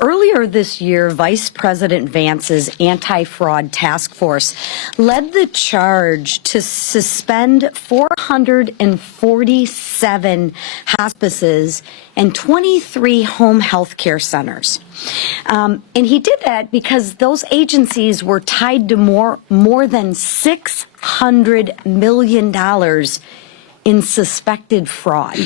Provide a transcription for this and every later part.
Earlier this year, Vice President Vance's anti-fraud task force led the charge to suspend 447 hospices and 23 home health care centers. And he did that because those agencies were tied to more than $600 million in suspected fraud.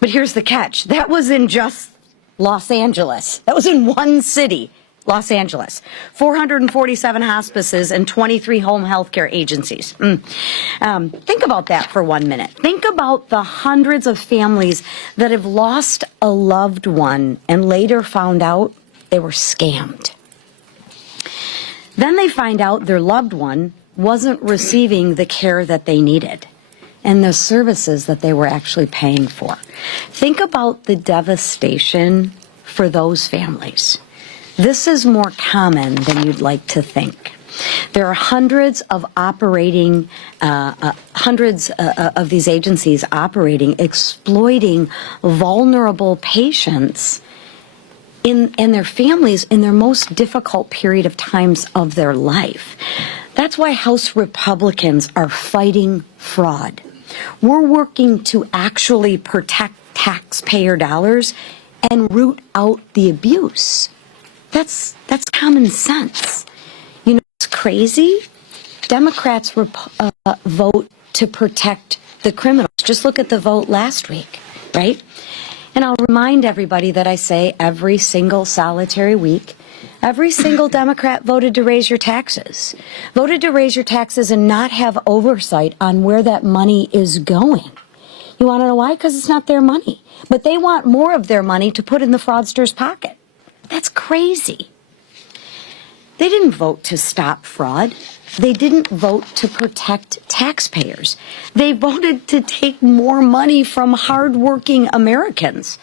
But here's the catch. That was in just Los Angeles. That was in one city, Los Angeles. 447 hospices and 23 home health care agencies. Think about that for 1 minute. Think about the hundreds of families that have lost a loved one and later found out they were scammed. Then they find out their loved one wasn't receiving the care that they needed and the services that they were actually paying for. Think about the devastation for those families. This is more common than you'd like to think. There are hundreds of these agencies operating, exploiting vulnerable patients and their families in their most difficult period of times of their life. That's why House Republicans are fighting fraud. We're working to actually protect taxpayer dollars and root out the abuse. That's common sense. You know, it's crazy. Democrats vote to protect the criminals. Just look at the vote last week, right? And I'll remind everybody that I say every single solitary week, every single Democrat voted to raise your taxes. Voted to raise your taxes and not have oversight on where that money is going. You want to know why? Because it's not their money. But they want more of their money to put in the fraudsters' pocket. That's crazy. They didn't vote to stop fraud. They didn't vote to protect taxpayers. They voted to take more money from hardworking Americans.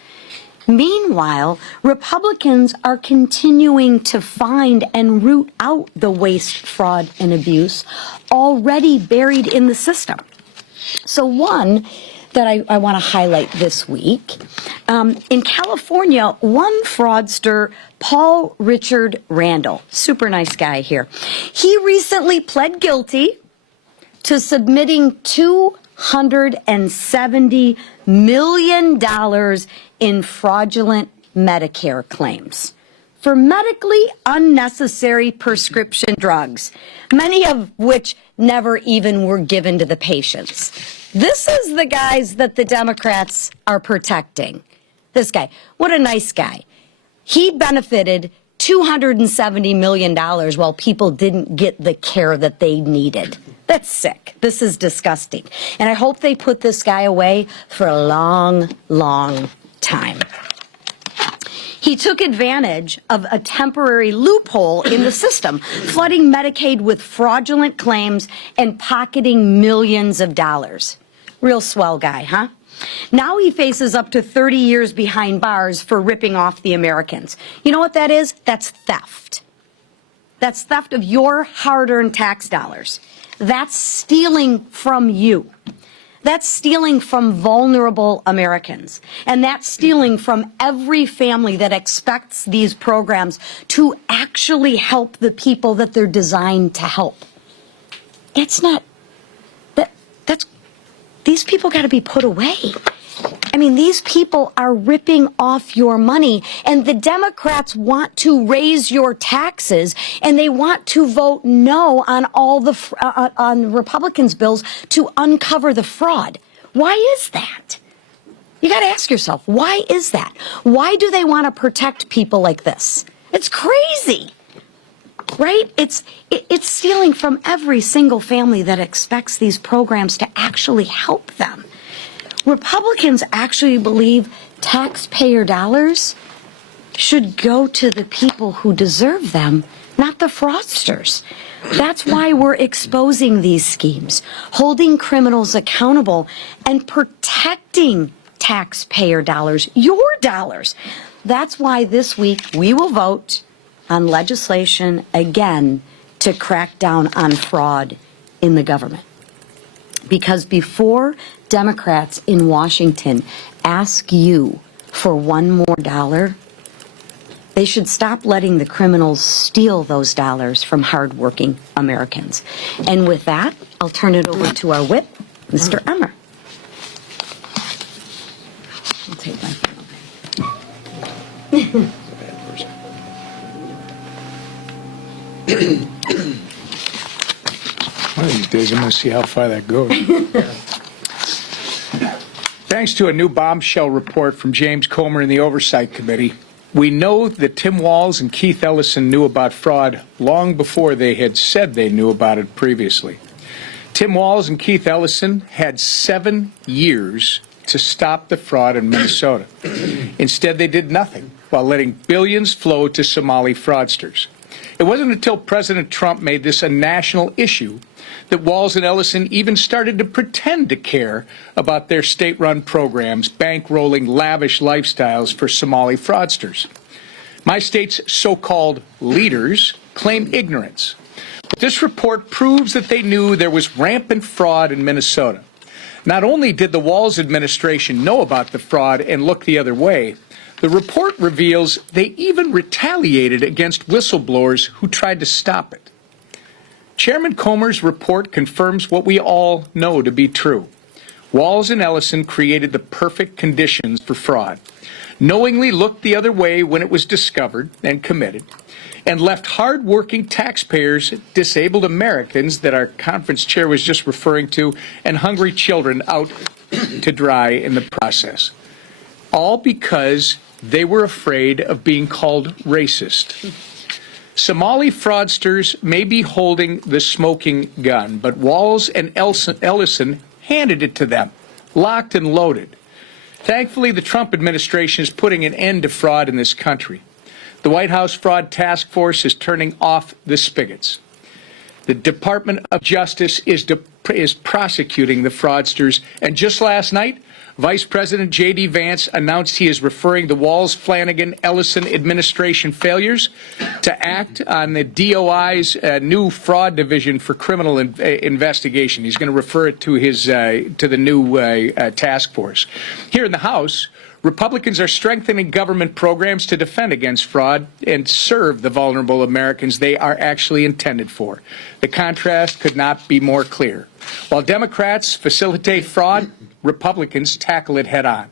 Meanwhile, Republicans are continuing to find and root out the waste, fraud, and abuse already buried in the system. So one that I want to highlight this week, in California, one fraudster, Paul Richard Randall, super nice guy here, he recently pled guilty to submitting $270 million in fraudulent Medicare claims for medically unnecessary prescription drugs, many of which never even were given to the patients. This is the guys that the Democrats are protecting. This guy, what a nice guy. He benefited $270 million while people didn't get the care that they needed. That's sick. This is disgusting. And I hope they put this guy away for a long, long time. He took advantage of a temporary loophole in the system, flooding Medicaid with fraudulent claims and pocketing millions of dollars. Real swell guy, huh? Now he faces up to 30 years behind bars for ripping off the Americans. You know what that is? That's theft. That's theft of your hard-earned tax dollars. That's stealing from you. That's stealing from vulnerable Americans. And that's stealing from every family that expects these programs to actually help the people that they're designed to help. It's not, these people got to be put away. I mean, these people are ripping off your money, and the Democrats want to raise your taxes, and they want to vote no on all the on Republicans' bills to uncover the fraud. Why is that? You got to ask yourself, why is that? Why do they want to protect people like this? It's crazy, right? It's stealing from every single family that expects these programs to actually help them. Republicans actually believe taxpayer dollars should go to the people who deserve them, not the fraudsters. That's why we're exposing these schemes, holding criminals accountable, and protecting taxpayer dollars, your dollars. That's why this week we will vote on legislation again to crack down on fraud in the government. Because before Democrats in Washington ask you for one more dollar, They should stop letting the criminals steal those dollars from hardworking Americans. And with that, I'll turn it over to our whip, Mr. Emmer. I'll take my phone. One of these days, I'm going to see how far that goes. Thanks to a new bombshell report from James Comer and the Oversight Committee, we know that Tim Walz and Keith Ellison knew about fraud long before they had said they knew about it previously. Tim Walz and Keith Ellison had 7 years to stop the fraud in Minnesota. Instead, they did nothing while letting billions flow to Somali fraudsters. It wasn't until President Trump made this a national issue that Walz and Ellison even started to pretend to care about their state-run programs, bankrolling lavish lifestyles for Somali fraudsters. My state's so-called leaders claim ignorance. But this report proves that they knew there was rampant fraud in Minnesota. Not only did the Walz administration know about the fraud and look the other way, the report reveals they even retaliated against whistleblowers who tried to stop it. Chairman Comer's report confirms what we all know to be true. Walz and Ellison created the perfect conditions for fraud, knowingly looked the other way when it was discovered and committed, and left hard-working taxpayers, disabled Americans that our conference chair was just referring to, and hungry children out to dry in the process. All because they were afraid of being called racist. Somali fraudsters may be holding the smoking gun, but Walz and Ellison handed it to them, locked and loaded. Thankfully, the Trump administration is putting an end to fraud in this country. The White House Fraud Task Force is turning off the spigots. The Department of Justice is prosecuting the fraudsters, and just last night, Vice President J.D. Vance announced he is referring the Walz-Flanagan-Ellison administration failures to act on the DOI's new fraud division for criminal investigation. He's going to refer it to the new task force. Here in the House, Republicans are strengthening government programs to defend against fraud and serve the vulnerable Americans they are actually intended for. The contrast could not be more clear. While Democrats facilitate fraud, Republicans tackle it head on.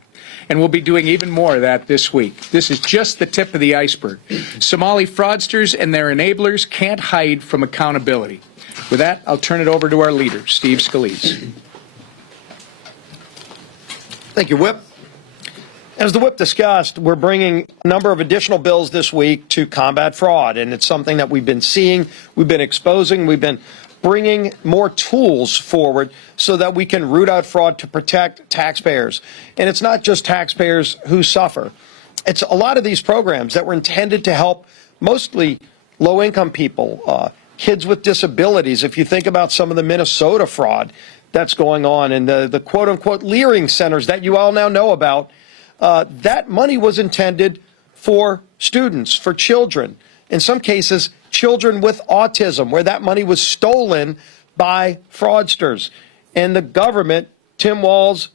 And we'll be doing even more of that this week. This is just the tip of the iceberg. Somali fraudsters and their enablers can't hide from accountability. With that, I'll turn it over to our leader, Steve Scalise. Thank you, Whip. As the Whip discussed, we're bringing a number of additional bills this week to combat fraud, and it's something that we've been seeing, we've been exposing, we've been bringing more tools forward so that we can root out fraud to protect taxpayers. And it's not just taxpayers who suffer. It's a lot of these programs that were intended to help mostly low-income people, kids with disabilities. If you think about some of the Minnesota fraud that's going on and the quote-unquote Leering centers that you all now know about, that money was intended for students, for children. In some cases, children with autism, where that money was stolen by fraudsters. And the government, Tim Walz,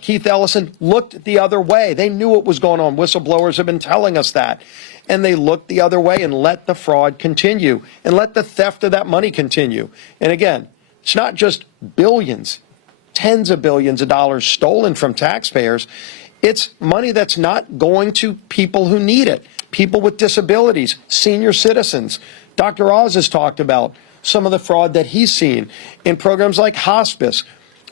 Keith Ellison, looked the other way. They knew what was going on. Whistleblowers have been telling us that. And they looked the other way and let the fraud continue and let the theft of that money continue. And again, it's not just billions, tens of billions of dollars stolen from taxpayers. It's money that's not going to people who need it. People with disabilities, senior citizens. Dr. Oz has talked about some of the fraud that he's seen in programs like hospice,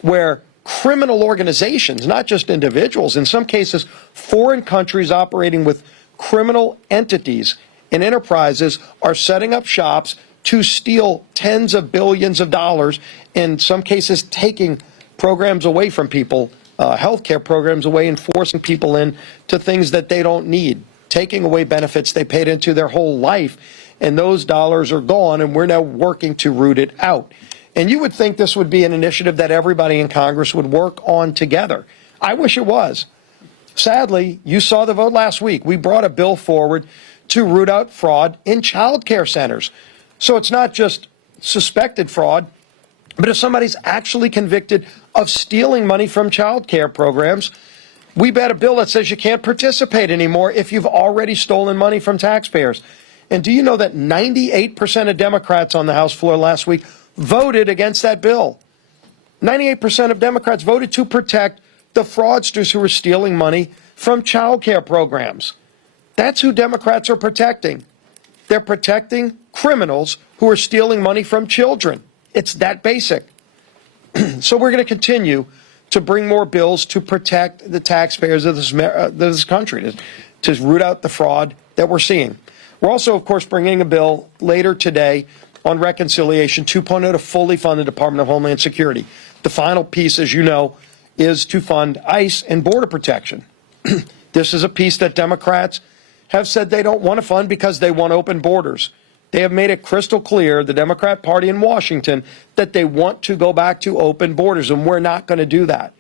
where criminal organizations, not just individuals, in some cases foreign countries operating with criminal entities and enterprises are setting up shops to steal tens of billions of dollars, in some cases taking programs away from people, healthcare programs away, and forcing people into things that they don't need, taking away benefits they paid into their whole life, and those dollars are gone, and we're now working to root it out. And you would think this would be an initiative that everybody in Congress would work on together. I wish it was. Sadly, you saw the vote last week. We brought a bill forward to root out fraud in child care centers. So it's not just suspected fraud, but if somebody's actually convicted of stealing money from child care programs, We bet a bill that says you can't participate anymore if you've already stolen money from taxpayers. And do you know that 98% of Democrats on the House floor last week voted against that bill? 98% of Democrats voted to protect the fraudsters who were stealing money from child care programs. That's who Democrats are protecting. They're protecting criminals who are stealing money from children. It's that basic. So we're going to continue to bring more bills to protect the taxpayers of this country, to root out the fraud that we're seeing. We're also, of course, bringing a bill later today on Reconciliation 2.0 to fully fund the Department of Homeland Security. The final piece, as you know, is to fund ICE and border protection. This is a piece that Democrats have said they don't want to fund because they want open borders. They have made it crystal clear, the Democrat Party in Washington, that they want to go back to open borders, and we're not going to do that.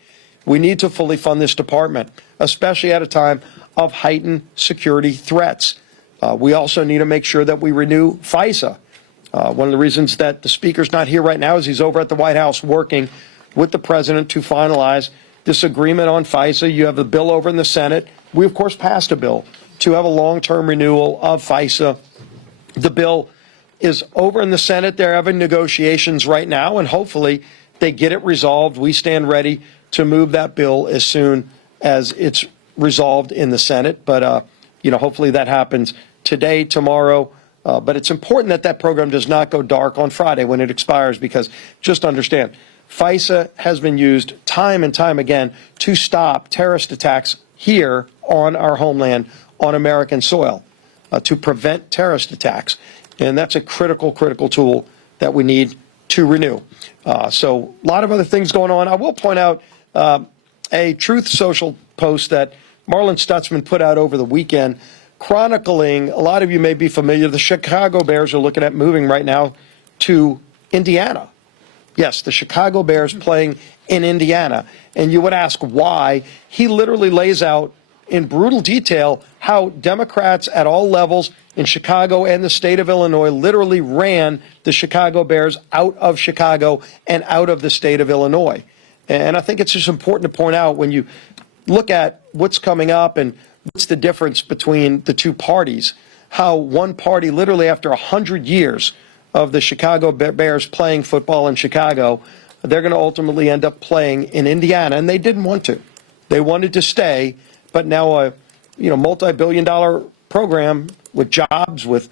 We need to fully fund this department, especially at a time of heightened security threats. We also need to make sure that we renew FISA. One of the reasons that the Speaker's not here right now is he's over at the White House working with the President to finalize this agreement on FISA. You have the bill over in the Senate. We, of course, passed a bill to have a long-term renewal of FISA. The bill is over in the Senate. They're having negotiations right now, and hopefully they get it resolved. We stand ready to move that bill as soon as it's resolved in the Senate. But, hopefully that happens today, tomorrow. But it's important that that program does not go dark on Friday when it expires, because just understand, FISA has been used time and time again to stop terrorist attacks here on our homeland, on American soil, to prevent terrorist attacks. And that's a critical tool that we need to renew. So a lot of other things going on. I will point out a Truth Social post that Marlon Stutzman put out over the weekend, chronicling, a lot of you may be familiar, the Chicago Bears are looking at moving right now to Indiana. Yes, the Chicago Bears playing in Indiana. And you would ask why. He literally lays out in brutal detail how Democrats at all levels in Chicago and the state of Illinois literally ran the Chicago Bears out of Chicago and out of the state of Illinois. And I think it's just important to point out, when you look at what's coming up and what's the difference between the two parties, how one party literally after 100 years of the Chicago Bears playing football in Chicago, they're going to ultimately end up playing in Indiana, and they didn't want to. They wanted to stay, but now a multi-billion-dollar program with jobs, with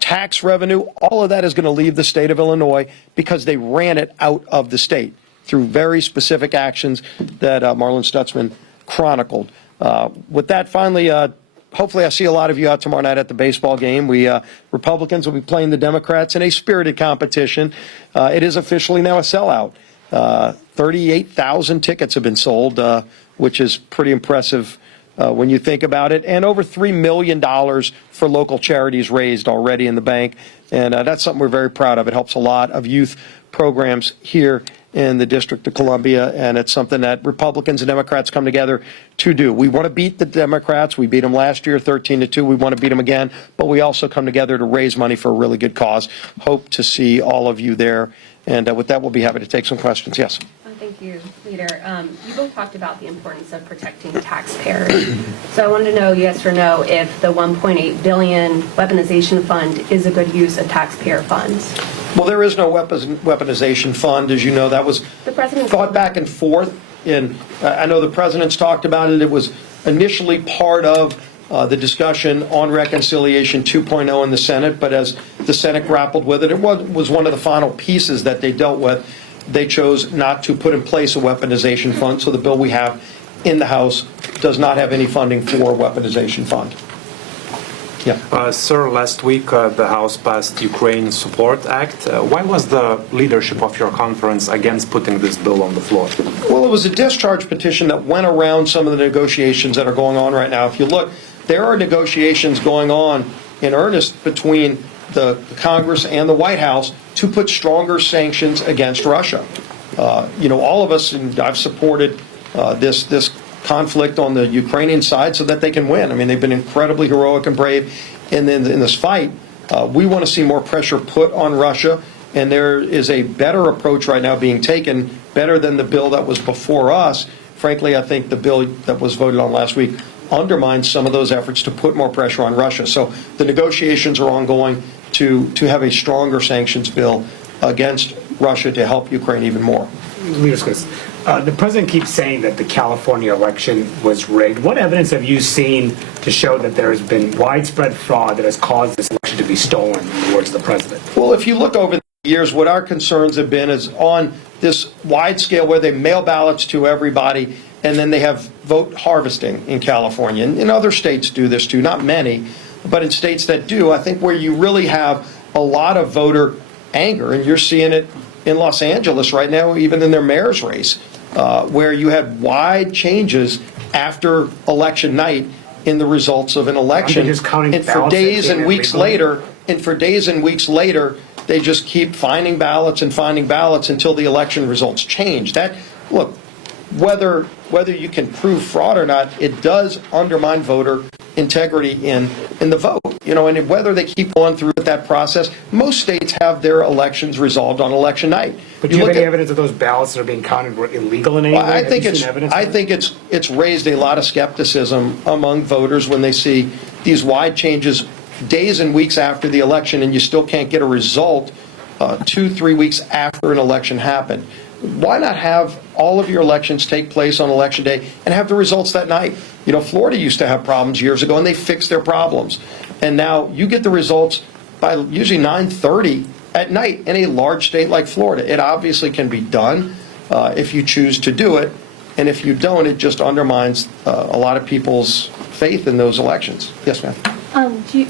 tax revenue, all of that is going to leave the state of Illinois because they ran it out of the state through very specific actions that Marlon Stutzman chronicled. With that, finally, hopefully I see a lot of you out tomorrow night at the baseball game. Republicans will be playing the Democrats in a spirited competition. It is officially now a sellout. 38,000 tickets have been sold, which is pretty impressive when you think about it. And over $3 million for local charities raised already in the bank. And that's something we're very proud of. It helps a lot of youth programs here in the District of Columbia, and it's something that Republicans and Democrats come together to do. We want to beat the Democrats. We beat them last year 13-2. We want to beat them again, but we also come together to raise money for a really good cause. Hope to see all of you there. And with that, we'll be happy to take some questions. Yes. Thank you, Leader. You both talked about the importance of protecting taxpayers. So I wanted to know, yes or no, if the $1.8 billion weaponization fund is a good use of taxpayer funds. Well, there is no weaponization fund. As you know, that was thought back and forth. And I know the president's talked about it. It was initially part of the discussion on Reconciliation 2.0 in the Senate. But as the Senate grappled with it, it was one of the final pieces that they dealt with. They chose not to put in place a weaponization fund. So the bill we have in the House does not have any funding for a weaponization fund. Yeah. Sir, last week the House passed Ukraine Support Act. Why was the leadership of your conference against putting this bill on the floor? Well, it was a discharge petition that went around some of the negotiations that are going on right now. If you look, there are negotiations going on in earnest between the Congress and the White House to put stronger sanctions against Russia. All of us, and I've supported this conflict on the Ukrainian side so that they can win. I mean, they've been incredibly heroic and brave in this fight. We want to see more pressure put on Russia, and there is a better approach right now being taken, better than the bill that was before us, frankly, I think the bill that was voted on last week undermines some of those efforts to put more pressure on Russia. So the negotiations are ongoing to have a stronger sanctions bill against Russia to help Ukraine even more. Leader Scott, the president keeps saying that the California election was rigged. What evidence have you seen to show that there has been widespread fraud that has caused this election to be stolen, in the words of the president? Well, if you look over the years, what our concerns have been is on this wide scale where they mail ballots to everybody, and then they have vote harvesting in California. And other states do this too, not many, but in states that do, I think where you really have a lot of voter anger, and you're seeing it in Los Angeles right now, even in their mayor's race, where you had wide changes after election night in the results of an election. And for days and weeks later, they just keep finding ballots until the election results change. That, look, whether you can prove fraud or not, it does undermine voter integrity in the vote. And whether they keep going through with that process, most states have their elections resolved on election night. But do you have any evidence of those ballots that are being counted were illegal in any way? I think it's raised a lot of skepticism among voters when they see these wide changes days and weeks after the election, and you still can't get a result 2-3 weeks after an election happened. Why not have all of your elections take place on election day and have the results that night? Florida used to have problems years ago, and they fixed their problems. And now you get the results by usually 9:30 at night in a large state like Florida. It obviously can be done if you choose to do it. And if you don't, it just undermines a lot of people's faith in those elections. Yes, ma'am.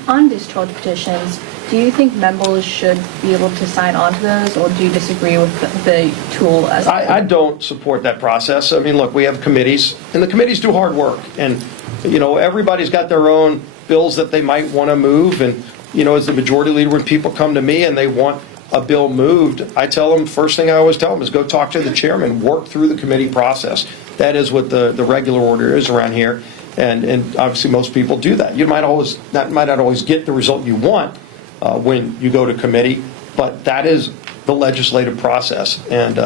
On discharge petitions, do you think members should be able to sign on to those, or do you disagree with the tool as I don't support that process. I mean, look, we have committees, and the committees do hard work. And, everybody's got their own bills that they might want to move. And, as the majority leader, when people come to me and they want a bill moved, I tell them, first thing I always tell them is go talk to the chairman, work through the committee process. That is what the regular order is around here. And obviously most people do that. You might not always get the result you want when you go to committee, but that is the legislative process, and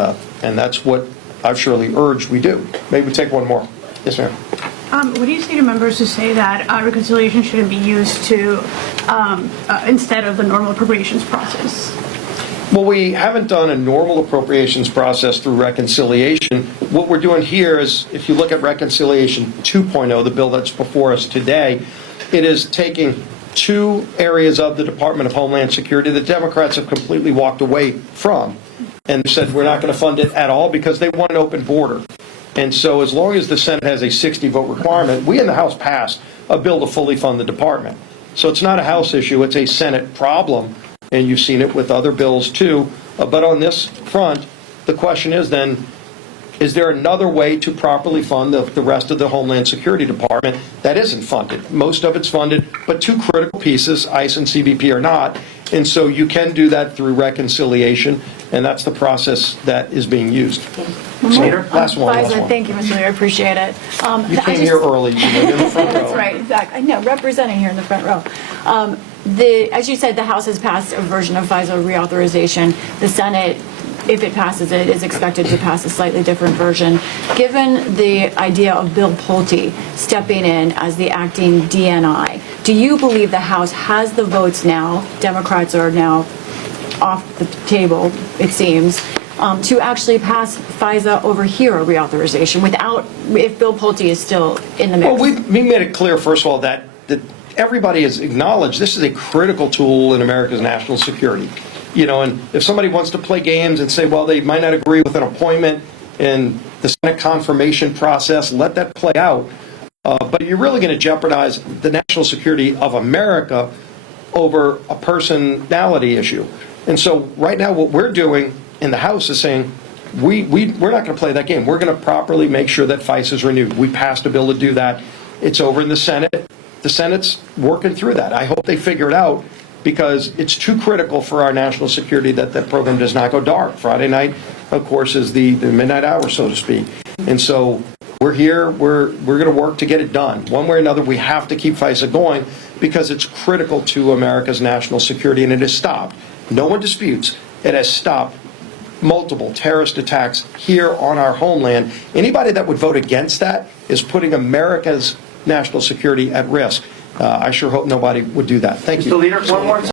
that's what I've surely urged we do. Maybe we take one more. Yes, ma'am. What do you say to members who say that reconciliation shouldn't be used to instead of the normal appropriations process? Well, we haven't done a normal appropriations process through reconciliation. What we're doing here is, if you look at Reconciliation 2.0, the bill that's before us today, it is taking two areas of the Department of Homeland Security that Democrats have completely walked away from and said we're not going to fund it at all because they want an open border. And so as long as the Senate has a 60-vote requirement, we in the House passed a bill to fully fund the department. So it's not a House issue, it's a Senate problem. And you've seen it with other bills too. But on this front, the question is then, is there another way to properly fund the rest of the Homeland Security Department that isn't funded? Most of it's funded, but two critical pieces, ICE and CBP, are not. And so you can do that through reconciliation, and that's the process that is being used. Leader? Last one. Thank you, Mr. Leader. I appreciate it. You came here early. You're in the front row. That's right, exactly. I know, representing here in the front row. As you said, the House has passed a version of FISA reauthorization. The Senate, if it passes it, is expected to pass a slightly different version. Given the idea of Bill Pulte stepping in as the acting DNI, do you believe the House has the votes now, Democrats are now off the table, it seems, to actually pass FISA over here, a reauthorization, if Bill Pulte is still in the mix? Well, we made it clear, first of all, that everybody has acknowledged this is a critical tool in America's national security. And if somebody wants to play games and say, well, they might not agree with an appointment in the Senate confirmation process, let that play out. But you're really going to jeopardize the national security of America over a personality issue. And so right now what we're doing in the House is saying, we're not going to play that game. We're going to properly make sure that FISA is renewed. We passed a bill to do that. It's over in the Senate. The Senate's working through that. I hope they figure it out, because it's too critical for our national security that that program does not go dark. Friday night, of course, is the midnight hour, so to speak. And so we're here. We're going to work to get it done. One way or another, we have to keep FISA going because it's critical to America's national security, and it has stopped. No one disputes it has stopped multiple terrorist attacks here on our homeland. Anybody that would vote against that is putting America's national security at risk. I sure hope nobody would do that. Thank you. Mr. Leader, one more time.